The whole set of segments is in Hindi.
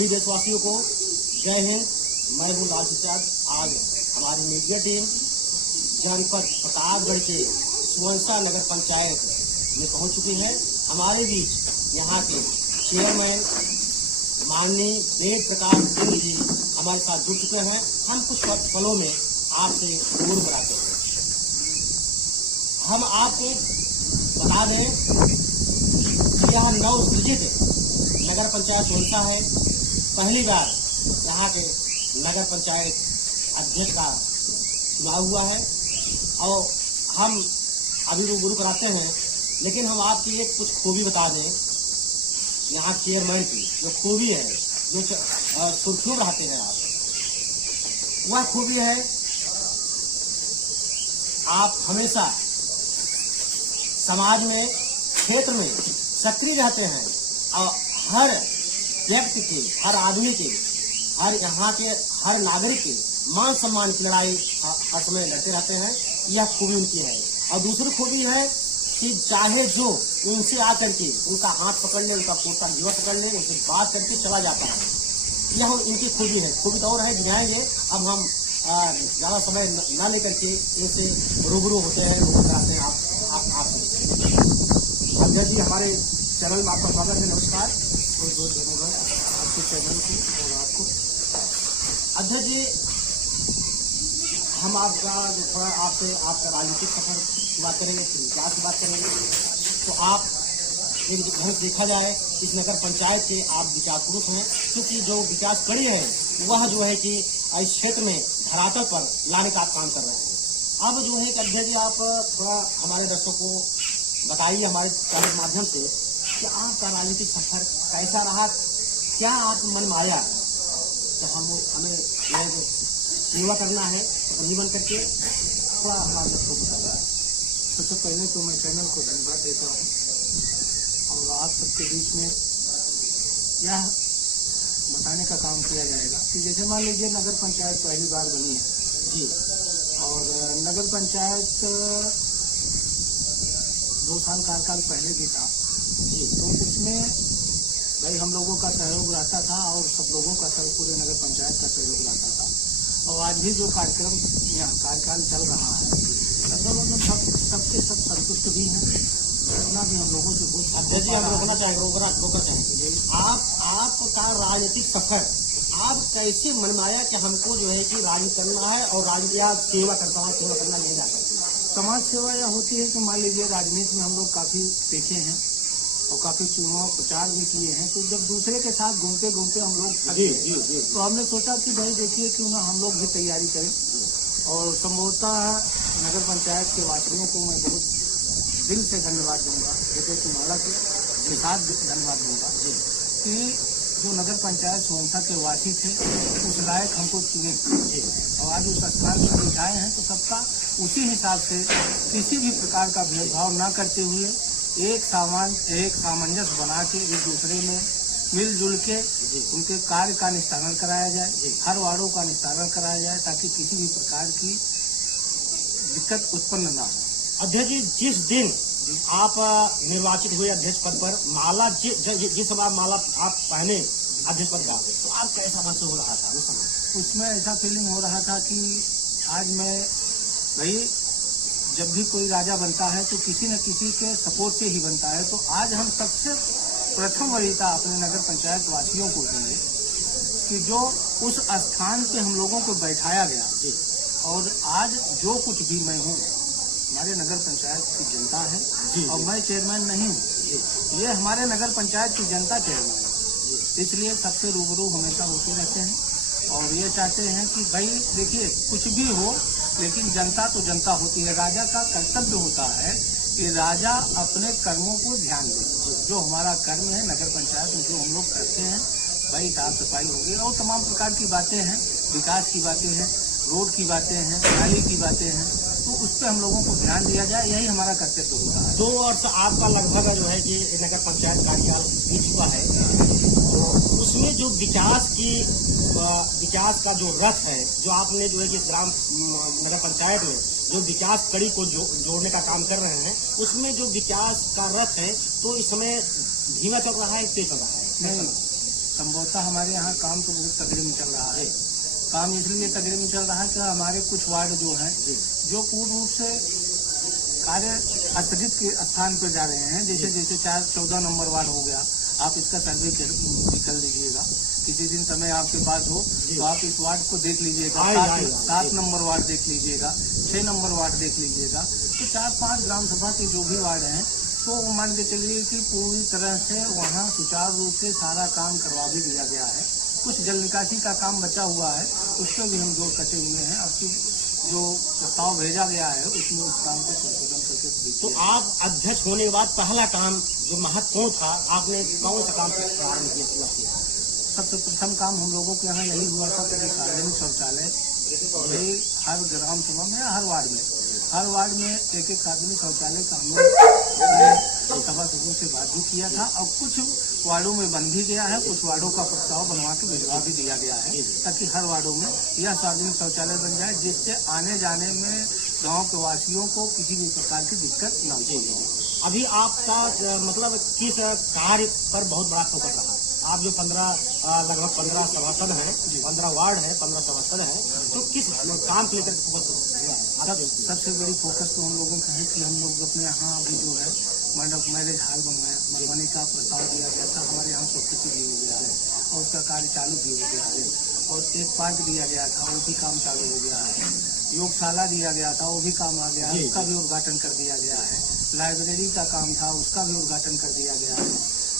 सभी देशवासियों को जय हिंद। मैं हूँ लाल प्रसाद। आज हमारी मीडिया टीम जनपद प्रतापगढ़ के सुवंसा नगर पंचायत में पहुंच चुकी है। हमारे बीच यहाँ के चेयरमैन माननीय वेद प्रकाश सिंह जी हमारे साथ जुड़ चुके हैं। हम कुछ पलों में आपसे रूबरू कराते हैं। हम आपको बता दें कि यह नवसृजित नगर पंचायत सुवंसा है। पहली बार यहाँ के नगर पंचायत अध्यक्ष का चुनाव हुआ है और हम अभी रूबरू कराते हैं। लेकिन हम आपकी एक कुछ खूबी बता दें। यहाँ चेयरमैन की जो खूबी है, जो सुर्खियों में रहते हैं आप, वह खूबी है आप हमेशा समाज में, क्षेत्र में सक्रिय रहते हैं और हर व्यक्ति के, हर आदमी के, हर यहाँ के हर नागरिक के मान सम्मान की लड़ाई हर समय लड़ते रहते हैं। यह खूबी उनकी है। और दूसरी खूबी है कि चाहे जो उनसे आकर के उनका हाथ पकड़ ले, उनका कुर्ता जीवा पकड़ ले, उनसे बात करके चला जाता है। यह इनकी खूबी है। खूबी तो और है, दिखाएंगे। अब हम ज़्यादा समय न लेकर के इनसे रूबरू होते हैं, रूबरू कराते हैं आप सबसे। अध्यक्ष जी, हमारे चैनल में आपका स्वागत है। नमस्कार और बहुत धन्यवाद आपके चैनल को और आपको। अध्यक्ष जी, हम आपका जो थोड़ा आपसे आपका राजनीतिक सफर की बात करेंगे, फिर विकास की बात करेंगे। तो आप एक ढंग से देखा जाए इस नगर पंचायत के आप विकास पुरुष हैं, क्योंकि जो विकास कड़ी है वह जो है कि इस क्षेत्र में धरातल पर लाने का आप काम कर रहे हैं। अब जो है अध्यक्ष जी, आप थोड़ा हमारे दर्शकों को बताइए हमारे चैनल के माध्यम से कि आपका राजनीतिक सफर कैसा रहा, क्या आप मन में आया तो हमें सेवा करना है तो नहीं बन करके थोड़ा हमारे दर्शकों को बताइए। सबसे पहले तो मैं चैनल को धन्यवाद देता हूँ और आप सबके बीच में यह बताने का काम किया जाएगा कि जैसे मान लीजिए नगर पंचायत पहली बार बनी है जी, और नगर पंचायत 2 साल कार्यकाल पहले भी था जी, तो उसमें भाई हम लोगों का सहयोग रहता था और सब लोगों का सहयोग, पूरे नगर पंचायत का सहयोग रहता था। और आज भी जो कार्यक्रम यहाँ कार्यकाल चल रहा है लगभग सबके सब संतुष्ट भी हैं। जितना भी हम लोगों से अध्यक्ष जी, हम रोकना चाहेंगे आपका राजनीतिक सफर आप कैसे मन में आया कि हमको जो है कि राजनीति करना है और राजनीति सेवा करना नहीं जा सकती। समाज सेवा यह होती है कि मान लीजिए राजनीति में हम लोग काफी देखे हैं और काफी चुनाव प्रचार भी किए हैं। तो जब दूसरे के साथ घूमते घूमते हम लोग थक गए तो हमने सोचा कि भाई देखिए क्यों ना हम लोग भी तैयारी करें। और संभवतः नगर पंचायत के वासियों को मैं बहुत दिल से धन्यवाद दूंगा, जैसे तुम्हारा के साथ धन्यवाद दूंगा कि जो नगर पंचायत सुवंसा के वासी थे उस लायक हमको चुने और आज उस स्थान पर बिठाए हैं। तो सबका उसी हिसाब से किसी भी प्रकार का भेदभाव न करते हुए एक सामंजस्य बना के एक दूसरे में मिलजुल के उनके कार्य का निस्तारण कराया जाए, हर वार्डों का निस्तारण कराया जाए ताकि किसी भी प्रकार की दिक्कत उत्पन्न न हो। अध्यक्ष जी, जिस दिन आप निर्वाचित हुए अध्यक्ष पद पर, माला जिस समय माला आप पहने अध्यक्ष पद का, तो आप कैसा महसूस हो रहा था उस समय? उसमें ऐसा फीलिंग हो रहा था कि आज मैं भाई जब भी कोई राजा बनता है तो किसी न किसी के सपोर्ट से ही बनता है। तो आज हम सबसे प्रथम वरीयता अपने नगर पंचायत वासियों को देंगे कि जो उस स्थान पे हम लोगों को बैठाया गया और आज जो कुछ भी मैं हूँ हमारे नगर पंचायत की जनता है और मैं चेयरमैन नहीं हूँ, ये हमारे नगर पंचायत की जनता चेयरमैन है। इसलिए सबसे रूबरू हमेशा होते रहते हैं और ये चाहते हैं कि भाई देखिए कुछ भी हो लेकिन जनता तो जनता होती है। राजा का कर्तव्य होता है कि राजा अपने कर्मों को ध्यान दे। जो हमारा कर्म है नगर पंचायत में जो हम लोग करते हैं, भाई साफ सफाई होगी और तमाम प्रकार की बातें हैं, विकास की बातें हैं, रोड की बातें हैं, नाली की बातें हैं, तो उस पर हम लोगों को ध्यान दिया जाए, यही हमारा कर्तव्य होता है। 2 वर्ष आपका लगभग जो है कि नगर पंचायत कार्यकाल बीत चुका है, तो उसमें जो विकास का जो रथ है, जो आपने जो है कि ग्राम नगर पंचायत में जो विकास कड़ी को जोड़ने का काम कर रहे हैं, उसमें जो विकास का रथ है तो इस समय धीमा चल रहा है, तेज चल रहा है? नहीं, संभवतः हमारे यहाँ काम तो बहुत तगड़े में चल रहा है। काम इसलिए तगड़े में चल रहा है कि हमारे कुछ वार्ड जो हैं जो पूर्ण रूप से कार्य स्थगित के स्थान पर जा रहे हैं। जैसे जैसे 14 नंबर वार्ड हो गया, आप इसका सर्वे कर लीजिएगा। किसी दिन समय आपके पास हो तो आप इस वार्ड को देख लीजिएगा। 7 नंबर वार्ड देख लीजिएगा, 6 नंबर वार्ड देख लीजिएगा। तो 4-5 ग्राम सभा के जो भी वार्ड हैं तो मान के चलिए कि पूरी तरह से वहाँ सुचारू रूप से सारा काम करवा भी दिया गया है। कुछ जल निकासी का काम बचा हुआ है, उस पर भी हम जोर कसे हुए हैं। अब की जो प्रस्ताव भेजा गया है उसमें उस काम को संशोधन करके। तो आप अध्यक्ष होने के बाद पहला काम जो महत्वपूर्ण था, आपने कौन सा काम प्रारंभ किया? सबसे प्रथम काम हम लोगों के यहाँ यही हुआ था कि सार्वजनिक शौचालय यही हर ग्राम सभा में, हर वार्ड में एक सार्वजनिक शौचालय का हम लोग सभासदों से बात भी किया था। और कुछ वार्डों में बन भी गया है, कुछ वार्डों का प्रस्ताव बनवा के भिजवा भी दिया गया है ताकि हर वार्डों में यह सार्वजनिक शौचालय बन जाए, जिससे आने जाने में गांव के वासियों को किसी भी प्रकार की दिक्कत न हो। अभी आपका मतलब किस कार्य पर बहुत बड़ा फोकस रहा है? आप जो लगभग 15 सभासद हैं, 15 वार्ड है, 15 सभासद हैं, तो किस काम को लेकर फोकस हुआ है? सबसे बड़ी फोकस तो हम लोगों का है कि हम लोग अपने यहाँ अभी जो है मंडप मैरिज हॉल बनवाया, बनवाने का प्रस्ताव दिया गया था। हमारे यहाँ स्वीकृति भी हो गया है और उसका कार्य चालू भी हो गया है। और एक पार्क दिया गया था, वो भी काम चालू हो गया है। योगशाला दिया गया था, वो भी काम आ गया है, उसका भी उद्घाटन कर दिया गया है। लाइब्रेरी का काम था, उसका भी उद्घाटन कर दिया गया है।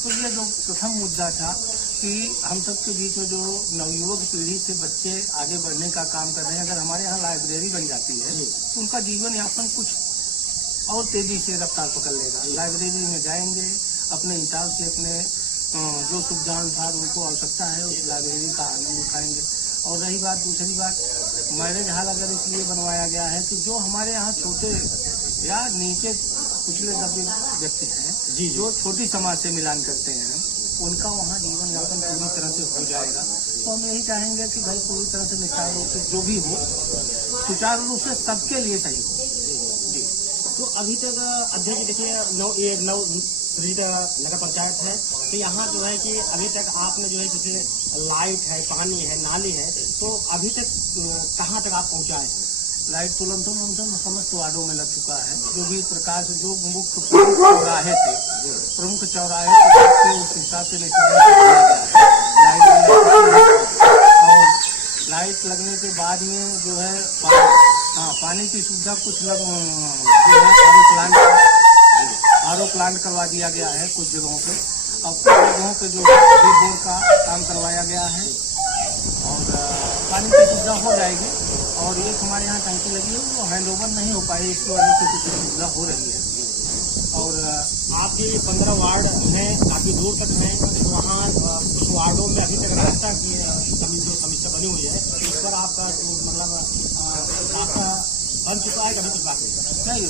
तो ये जो प्रथम मुद्दा था कि हम सब के बीच में जो नवयुवक पीढ़ी से बच्चे आगे बढ़ने का काम कर रहे हैं, अगर हमारे यहाँ लाइब्रेरी बन जाती है तो उनका जीवन यापन कुछ और तेजी से रफ्तार पकड़ लेगा। लाइब्रेरी में जाएंगे, अपने हिसाब से अपने जो सुविधा अनुसार उनको आवश्यकता है उस लाइब्रेरी का आनंद उठाएंगे। और रही बात, दूसरी बात, मैरिज हॉल अगर इसलिए बनवाया गया है कि जो हमारे यहाँ छोटे या नीचे पिछले दबे व्यक्ति हैं जो छोटी समाज से मिलान करते हैं, उनका वहाँ जीवन यापन पूरी तरह से हो जाएगा। तो हम यही चाहेंगे कि भाई पूरी तरह से निष्ठार रूप से जो भी हो सुचारू रूप से सबके लिए सही हो। जी, तो अभी तक अध्यक्ष देखिए नगर पंचायत है, तो यहाँ जो है कि अभी तक आपने जो है जैसे लाइट है, पानी है, नाली है, तो अभी तक कहाँ तक आप पहुँचाए हैं? लाइट तो लमसम समस्त वार्डों में लग चुका है। जो भी प्रकाश जो मुख्य चौराहे थे, प्रमुख चौराहे थे, उस हिसाब से लाइट लगने के बाद में जो है पानी की सुविधा कुछ जो है आरओ प्लांट करवा दिया गया है कुछ जगहों पे। अब कुछ जगहों पे जो बोर का काम करवाया गया है और पानी की सुविधा हो जाएगी। और एक हमारे यहाँ टंकी लगी है, वो हैंडओवर नहीं हो पाई, इसकी वजह से कुछ सुविधा हो रही है। और आपके 15 वार्ड हैं, काफी दूर तक हैं, तो वहाँ कुछ वार्डों में अभी तक रास्ता की जो समस्या बनी हुई है, इस पर आपका मतलब रास्ता बन चुका है, कभी कुछ बात नहीं?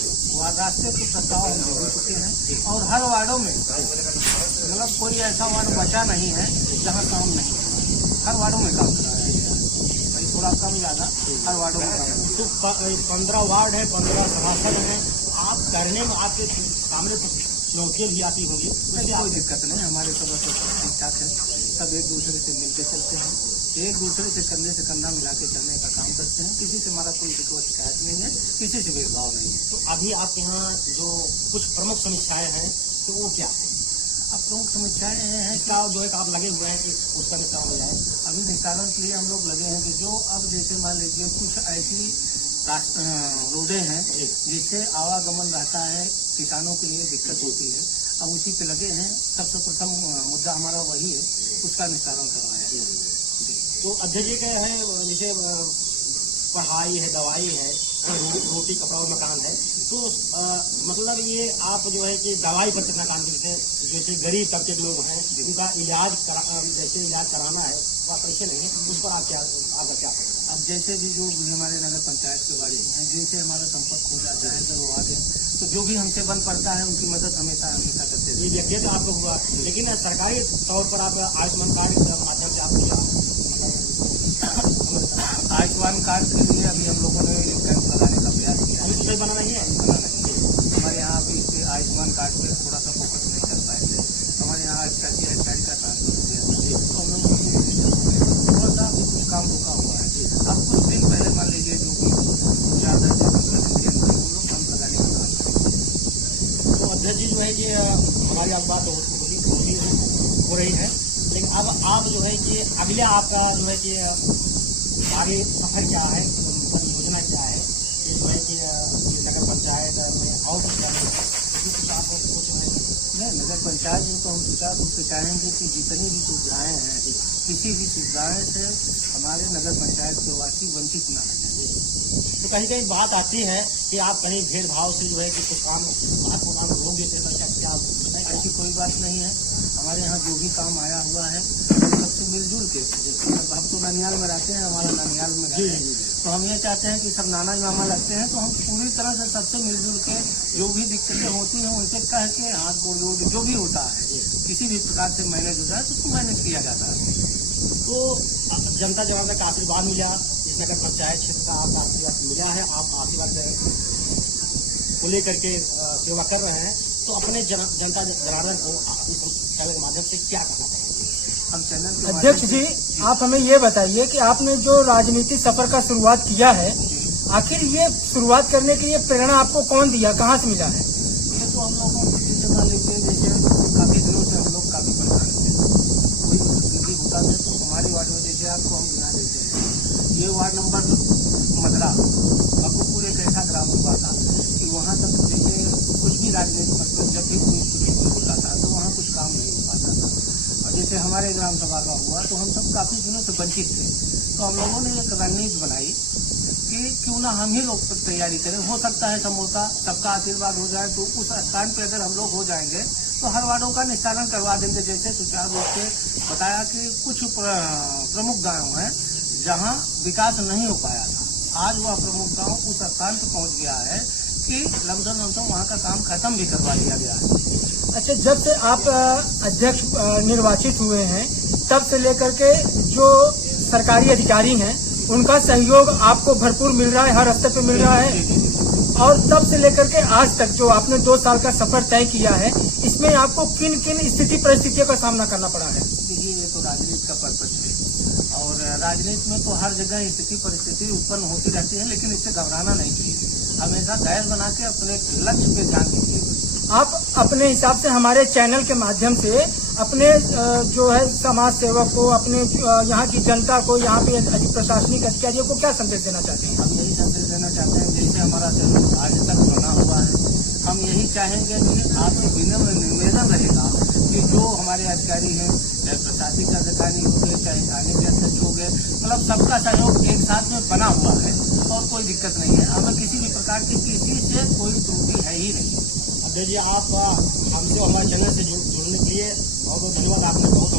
रास्ते के प्रस्ताव हम दे चुके हैं और हर वार्डों में मतलब कोई ऐसा वार्ड बचा नहीं है जहाँ काम नहीं है। हर वार्डों में काम कराया है, थोड़ा कम ज्यादा हर वार्डों में काम। तो 15 वार्ड है, 15 सभासद हैं, आप करने में आपके सामने चुनौतियाँ भी आती होंगी? कोई दिक्कत नहीं, हमारे सदस्य ठीक ठाक है, सब एक दूसरे से मिलकर चलते हैं, एक दूसरे से कंधे से कंधा मिला के चलने का काम करते हैं। किसी से हमारा कोई शिकायत नहीं है, किसी से भेदभाव नहीं है। तो अभी आपके यहाँ जो कुछ प्रमुख समस्याएं हैं तो वो क्या है? अब प्रमुख समस्याएं हैं इसका जो है आप लगे हुए हैं कि उसका निस्तारण हो जाए। अभी निस्तारण के लिए हम लोग लगे हैं कि जो अब जैसे मान लीजिए कुछ ऐसी रोडें हैं जिससे आवागमन रहता है, किसानों के लिए दिक्कत होती है, अब उसी पे लगे हैं। सबसे प्रथम मुद्दा हमारा वही है, उसका निस्तारण करवाया है। तो अध्यक्ष जी क्या है, जैसे पढ़ाई है, दवाई है, रोटी कपड़ा और मकान है, तो मतलब ये आप जो है कि दवाई पर कितना काम करते हैं? जैसे गरीब तबके के लोग हैं उनका जैसे इलाज कराना है वह पैसे नहीं है, उस पर आपका क्या? अब जैसे भी जो हमारे नगर पंचायत के वाले हैं, जिनसे हमारा संपर्क हो जाता है, अगर वो आ गए तो जो भी हमसे बन पड़ता है उनकी मदद हमेशा करते हैं। ये व्यक्तिगत आपको हुआ, लेकिन सरकारी तौर पर आप आयुष्मान कार्ड के माध्यम से आपको आयुष्मान कार्ड के लिए अभी हम लोगों ने कैंप लगाने का प्रयास किया है। तो बना नहीं है, हमारे यहाँ अभी इस आयुष्मान कार्ड पे थोड़ा सा फोकस नहीं कर पाए थे। हमारे यहाँ का ट्रांसफर हो गया, तो हम लोग अध्यक्ष जी जो है कि हमारी आज बात हो रही है, लेकिन अब आप जो है कि अगले आपका जो है कि आगे सफर क्या है, मतलब योजना क्या है, ये जो है कि ये नगर पंचायत में और कुछ आप कुछ नहीं, नगर पंचायत में तो हम सुचारू रूप से चाहेंगे कि जितनी भी सुविधाएं हैं, किसी भी सुविधाएं से हमारे नगर पंचायत के वासी वंचित न रहे। तो कहीं कहीं बात आती है कि आप कहीं भेदभाव से जो है कि कुछ काम महत्वपूर्ण काम होंगे, क्या ऐसी कोई बात नहीं है। हमारे यहाँ जो भी काम आया हुआ है सबसे मिलजुल के, हम तो ननियाल में रहते हैं, हमारा ननियाल में रहते हैं, तो हम ये चाहते हैं कि सब नाना मामा लगते हैं, तो हम पूरी तरह से सबसे मिलजुल के जो भी दिक्कतें होती हैं उनसे कह के हाथ गोड़ जोड़ जो भी होता है किसी भी प्रकार से मैनेज होता है तो उसको मैनेज किया जाता है। तो जनता जब का आशीर्वाद मिला, इस नगर पंचायत क्षेत्र का आपका आशीर्वाद मिला है, आप आशीर्वाद को लेकर के सेवा कर रहे हैं, तो अपने जनता जनार्दन को इस चैनल के माध्यम से क्या करना चाहिए? हम चैनल अध्यक्ष जी, आप हमें ये बताइए कि आपने जो राजनीति सफर का शुरुआत किया है, आखिर ये शुरुआत करने के लिए प्रेरणा आपको कौन दिया, कहाँ से मिला है? ये तो हम लोगों को जैसे मान लीजिए, जैसे काफी दिनों से हम लोग काफी परेशान थे, कोई गतिविधि होता है तो हमारे वार्ड में जैसे आपको हम गिना देते हैं, ये वार्ड नंबर 15 बकुपुर एक ऐसा ग्राम हुआ था कि वहाँ तक जैसे कुछ भी राजनीतिक पक्ष जब भी कुछ होता था तो वहाँ कुछ काम नहीं हो पाता था। और जैसे हमारे ग्राम सभा का हुआ तो हम सब काफी दिनों से वंचित थे, तो हम लोगों ने एक रणनीति बनाई कि क्यों ना हम ही लोग तैयारी करें, हो सकता है समोसा सबका आशीर्वाद हो जाए, तो उस स्थान पे अगर हम लोग हो जाएंगे तो हर वार्डों का निस्तारण करवा देंगे। जैसे सुचारू रूप से बताया कि कुछ प्रमुख गाँव हैं जहाँ विकास नहीं हो पाया था, आज वह प्रमुख गाँव उस स्थान पर पहुँच गया है कि लमसम वहाँ का काम खत्म भी करवा दिया गया है। अच्छा, जब से आप अध्यक्ष निर्वाचित हुए हैं तब से लेकर के जो सरकारी अधिकारी हैं उनका सहयोग आपको भरपूर मिल रहा है, हर स्तर पे मिल रहा है, और तब से लेकर के आज तक जो आपने 2 साल का सफर तय किया है, इसमें आपको किन किन स्थिति परिस्थितियों का सामना करना पड़ा है? देखिए, ये तो राजनीति का पर्पज है और राजनीति में तो हर जगह स्थिति परिस्थिति उत्पन्न होती रहती है, लेकिन इससे घबराना नहीं चाहिए, हमेशा धैर्य बना के अपने लक्ष्य पे ध्यान दीजिए। आप अपने हिसाब से हमारे चैनल के माध्यम से अपने जो है समाज सेवक को, अपने यहाँ की जनता को, यहाँ पे प्रशासनिक अधिकारियों को क्या संदेश देना चाहते हैं? हम यही संदेश देना चाहते हैं, जैसे हमारा सहयोग आज तक बना हुआ है, हम यही चाहेंगे कि आपसे विनम्र निवेदन रहेगा कि जो हमारे अधिकारी हैं, चाहे प्रशासनिक अधिकारी हो गए, चाहे थाने के अध्यक्ष हो गए, मतलब सबका सहयोग एक साथ में बना हुआ है और कोई दिक्कत नहीं है, हमें किसी भी प्रकार की किसी से कोई त्रुटि है ही नहीं। अध्यक्ष जी, आप हमसे हमारे चैनल से जुड़ने के लिए बहुत बहुत धन्यवाद, आपने बहुत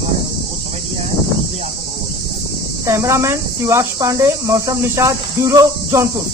समय दिया है, इसलिए आपको बहुत बहुत धन्यवाद। कैमरामैन शिवाक्ष पांडे, मौसम निषाद, ब्यूरो जौनपुर।